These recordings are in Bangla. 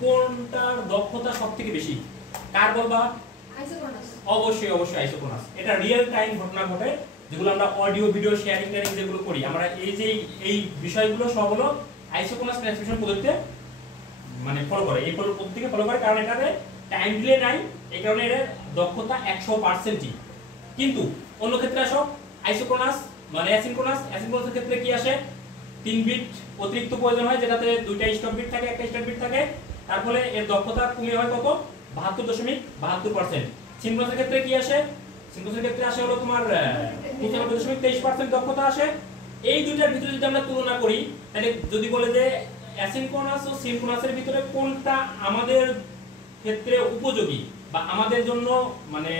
কোনটার দক্ষতা সবথেকে বেশি? কার বলবা? আইসোক্রোনাস। অবশ্যই অবশ্যই আইসোক্রোনাস। এটা রিয়েল টাইম ঘটনা ঘটে, যেগুলো আমরা অডিও ভিডিও শেয়ারিং টেয়ারিং যেগুলো করি, আমরা এই বিষয়গুলো সব হলো আইসোক্রোনাস ট্রান্সমিশন পদ্ধতিতে মানে ফলো করে, এই পদ্ধতিকে ফলো করে, কারণ এটাতে টাইম ডিলে নাই, এই কারণে এর দক্ষতা 100%ই। কিন্তু অন্য ক্ষেত্রে আসো, আইসোক্রোনাস মানে অ্যাসিনক্রোনাসের ক্ষেত্রে কি আসে? 3 বিট অতিরিক্ত প্রয়োজন হয়, যেটাতে দুইটা স্টপ বিট থাকে, একটা স্টার্ট বিট থাকে, তার ফলে এর দক্ষতা কমে হয় কত? 72.72%। সিনক্রোনাসের ক্ষেত্রে কি আসে? সিনক্রোনাসের ক্ষেত্রে আসে হলো তোমার 95.23% দক্ষতা আসে। এই দুইটার ভিতরে যদি আমরা তুলনা করি, তাহলে যদি বলে যে অ্যাসিনক্রোনাস ও সিনক্রোনাসের ভিতরে কোনটা আমাদের ক্ষেত্রে উপযোগী বা আমাদের জন্য মানে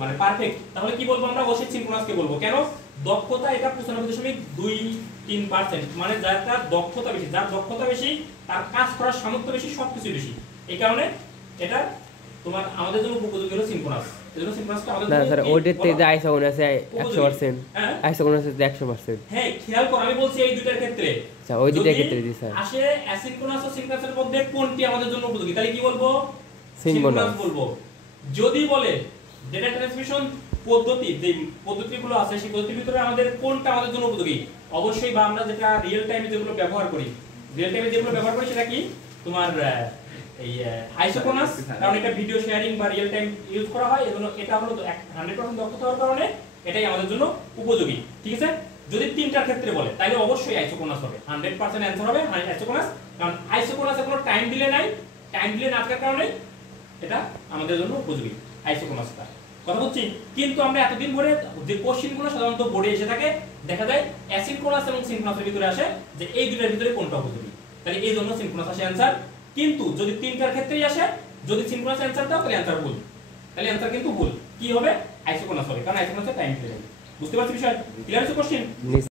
মানে পারফেক্ট, তাহলে কি বলবো আমরা? অবশ্যই সিনক্রোনাসকে বলবো। কেন? দক্ষতা এটা 95.23%, মানে যার দক্ষতা বেশি, যার দক্ষতা বেশি তার কাজ করার সামর্থ্য বেশি, সবকিছু বেশি, এই কারণে এটা তোমার আমাদের জন্য উপযোগী হলো সিনক্রোনাস। এজন্য সিনক্রোনাসটা আমাদের না স্যার, ওইটাতে যে আইসোক্রোনাস আছে উপযোগী। 100%, হ্যাঁ আইসোক্রোনাস আছে 100%। হ্যাঁ, খেয়াল করো, আমি বলছি এই দুইটার ক্ষেত্রে। আচ্ছা, ওই দুইটার যদি ক্ষেত্রে জি স্যার। আসে অ্যাসিনক্রোনাস ও সিনক্রোনাসের মধ্যে কোনটি আমাদের জন্য উপযোগী, তাহলে কি বলবো? সিনক্রোনাস বলবো। যদি বলে ডেটা ট্রান্সমিশন পদ্ধতি, যে পদ্ধতিগুলো আছে সেই পদ্ধতির ভিতরে আমাদের কোনটা আমাদের জন্য উপযোগী, অবশ্যই বা আমরা যেটা রিয়েল টাইমে যেগুলো ব্যবহার করি, সেটা কি তোমার এই আইসোক্রোনাস, কারণ এটা ভিডিও শেয়ারিং বা রিয়েল টাইম ইউজ করা হয়, এজন্য এটা হলো 100% দক্ষতা হওয়ার কারণে এটাই আমাদের জন্য উপযোগী। ঠিক আছে? যদি তিনটার ক্ষেত্রে বলে তাহলে অবশ্যই আইসোক্রোনাস হবে, 100% অ্যানসার হবে আইসোক্রোনাস, কারণ আইসোক্রোনাসে কোনো টাইম ডিলে নাই, টাইম ডিলে না থাকার কারণে এটা আমাদের জন্য উপযোগী আইসোক্রোনাসটা। কথা বলছি। কিন্তু আমরা এতদিন ধরে যে কোশ্চেনগুলো সাধারণত বোর্ডে এসে থাকে, দেখা যায় অ্যাসিনক্রোনাস এবং সিনক্রোনাসের ভিতরে আসে যে এই দুটোর ভিতরে কোনটা উপযোগী, তাহলে এই জন্য সিনক্রোনাস আসে অ্যানসার। কিন্তু যদি তিনটার ক্ষেত্রেই আসে, যদি সিনক্রোনাস অ্যানসার দাও তাহলে অ্যানসার ভুল, তাহলে অ্যানসার কিন্তু ভুল। কি হবে? আইসোক্রোনাস হবে, কারণ আইসোক্রোনাসে টাইম ডিলে। বুঝতে পারছি বিষয়? ক্লিয়ার আছে কোশ্চেন?